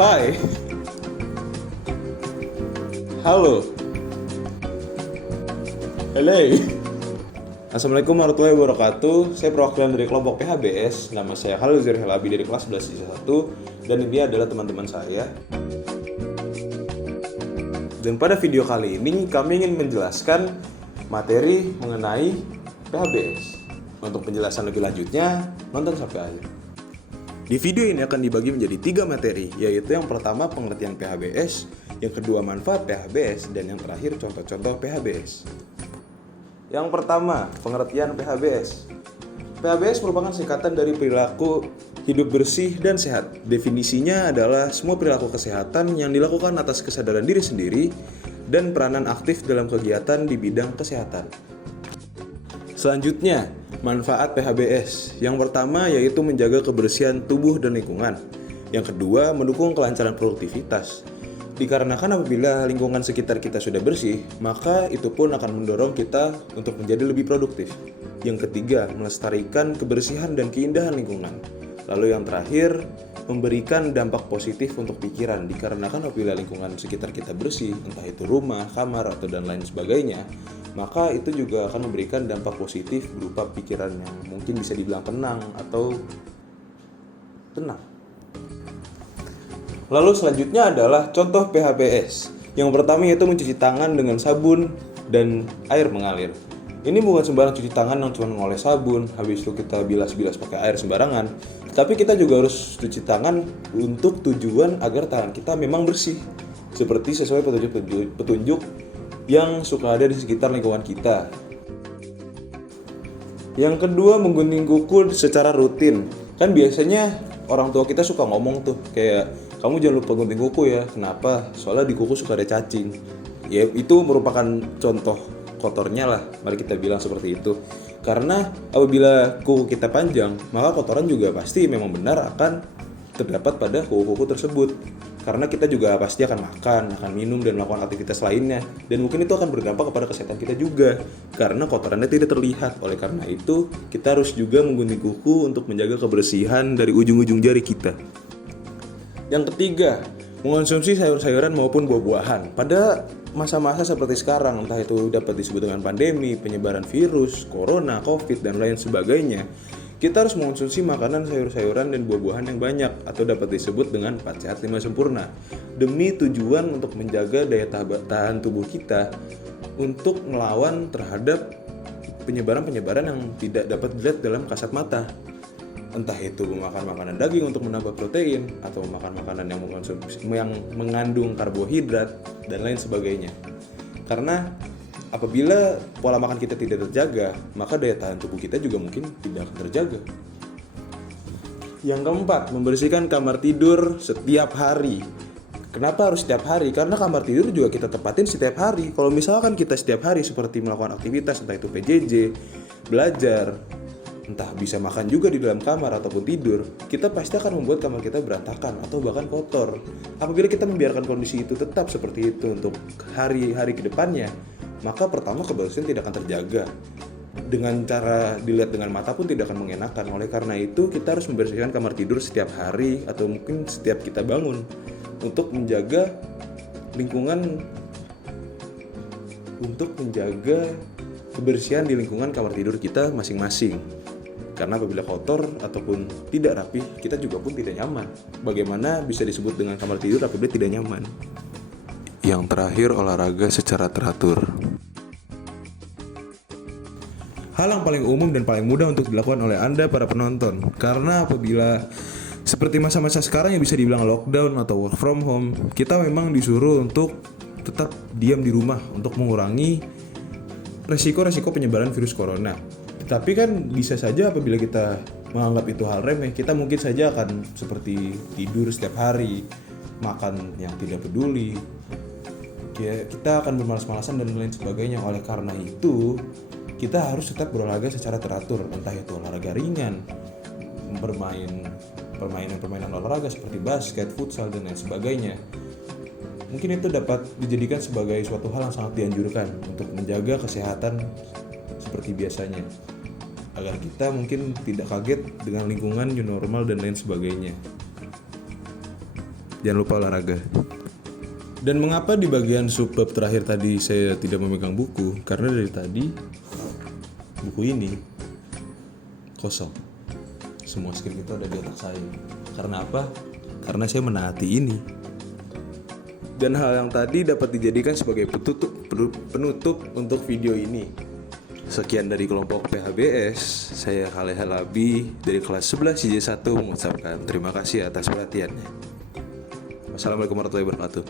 Hai. Halo. Halo. Assalamualaikum warahmatullahi wabarakatuh. Saya perwakilan dari kelompok PHBS. Nama saya Haluzir Helabi dari kelas 11 sisa 1. Dan ini adalah teman-teman saya. Dan pada video kali ini kami ingin menjelaskan materi mengenai PHBS. Untuk penjelasan lebih lanjutnya, nonton sampai akhir. Di video ini akan dibagi menjadi 3 materi, yaitu yang pertama pengertian PHBS, yang kedua manfaat PHBS, dan yang terakhir contoh-contoh PHBS. Yang pertama, pengertian PHBS. PHBS merupakan singkatan dari perilaku hidup bersih dan sehat. Definisinya adalah semua perilaku kesehatan yang dilakukan atas kesadaran diri sendiri dan peranan aktif dalam kegiatan di bidang kesehatan. Selanjutnya, manfaat PHBS. Yang pertama yaitu menjaga kebersihan tubuh dan lingkungan. Yang kedua, mendukung kelancaran produktivitas. Dikarenakan apabila lingkungan sekitar kita sudah bersih, maka itu pun akan mendorong kita untuk menjadi lebih produktif. Yang ketiga, melestarikan kebersihan dan keindahan lingkungan. Lalu yang terakhir, memberikan dampak positif untuk pikiran. Dikarenakan apabila lingkungan sekitar kita bersih, entah itu rumah, kamar, atau dan lain sebagainya, maka itu juga akan memberikan dampak positif berupa pikiran yang mungkin bisa dibilang tenang atau tenang. Lalu selanjutnya adalah contoh PHBS. Yang pertama yaitu mencuci tangan dengan sabun dan air mengalir. Ini bukan sembarang cuci tangan yang cuma ngoles sabun, habis itu kita bilas-bilas pakai air sembarangan. Tapi kita juga harus cuci tangan untuk tujuan agar tangan kita memang bersih, seperti sesuai petunjuk yang suka ada di sekitar lingkungan kita. Yang kedua, menggunting kuku secara rutin. Kan biasanya orang tua kita suka ngomong tuh, kayak kamu jangan lupa gunting kuku ya. Kenapa? Soalnya di kuku suka ada cacing. Ya itu merupakan contoh kotornya lah, mari kita bilang seperti itu. Karena apabila kuku kita panjang, maka kotoran juga pasti memang benar akan terdapat pada kuku-kuku tersebut. Karena kita juga pasti akan makan, akan minum, dan melakukan aktivitas lainnya. Dan mungkin itu akan berdampak kepada kesehatan kita juga. Karena kotorannya tidak terlihat. Oleh karena itu, kita harus juga menggunting kuku untuk menjaga kebersihan dari ujung-ujung jari kita. Yang ketiga, mengonsumsi sayur-sayuran maupun buah-buahan. Pada masa-masa seperti sekarang, entah itu dapat disebut dengan pandemi, penyebaran virus, corona, covid, dan lain sebagainya, kita harus mengonsumsi makanan sayur-sayuran dan buah-buahan yang banyak, atau dapat disebut dengan 4 sehat 5 sempurna, demi tujuan untuk menjaga daya tahan tubuh kita untuk melawan terhadap penyebaran-penyebaran yang tidak dapat dilihat dalam kasat mata. Entah itu memakan makanan daging untuk menambah protein, atau makan makanan yang mengandung karbohidrat, dan lain sebagainya. Karena apabila pola makan kita tidak terjaga, maka daya tahan tubuh kita juga mungkin tidak akan terjaga. Yang keempat, membersihkan kamar tidur setiap hari. Kenapa harus setiap hari? Karena kamar tidur juga kita tepatin setiap hari. Kalau misalkan kita setiap hari seperti melakukan aktivitas, entah itu PJJ, belajar, entah bisa makan juga di dalam kamar ataupun tidur, kita pasti akan membuat kamar kita berantakan atau bahkan kotor. Apabila kita membiarkan kondisi itu tetap seperti itu untuk hari-hari ke depannya, maka pertama kebersihan tidak akan terjaga. Dengan cara dilihat dengan mata pun tidak akan mengenakan. Oleh karena itu kita harus membersihkan kamar tidur setiap hari atau mungkin setiap kita bangun untuk menjaga lingkungan, untuk menjaga kebersihan di lingkungan kamar tidur kita masing-masing. Karena apabila kotor ataupun tidak rapi, kita juga pun tidak nyaman. Bagaimana bisa disebut dengan kamar tidur apabila tidak nyaman? Yang terakhir, olahraga secara teratur. Hal yang paling umum dan paling mudah untuk dilakukan oleh Anda para penonton. Karena apabila seperti masa-masa sekarang yang bisa dibilang lockdown atau work from home, kita memang disuruh untuk tetap diam di rumah untuk mengurangi resiko-resiko penyebaran virus corona. Tapi kan bisa saja apabila kita menganggap itu hal remeh, kita mungkin saja akan seperti tidur setiap hari, makan yang tidak peduli, ya, kita akan bermalas-malasan dan lain sebagainya. Oleh karena itu, kita harus tetap berolahraga secara teratur, entah itu olahraga ringan, bermain permainan olahraga seperti basket, futsal, dan lain sebagainya. Mungkin itu dapat dijadikan sebagai suatu hal yang sangat dianjurkan untuk menjaga kesehatan seperti biasanya, agar kita mungkin tidak kaget dengan lingkungan new normal dan lain sebagainya. Jangan lupa olahraga. Dan mengapa di bagian subbab terakhir tadi saya tidak memegang buku? Karena dari tadi buku ini kosong. Semua skrip itu ada di otak saya. Karena apa? Karena saya menaati ini. Dan hal yang tadi dapat dijadikan sebagai penutup untuk video ini. Sekian dari kelompok PHBS, saya Khaleh Halabi dari kelas 11 IJ1 mengucapkan terima kasih atas perhatiannya. Wassalamualaikum warahmatullahi wabarakatuh.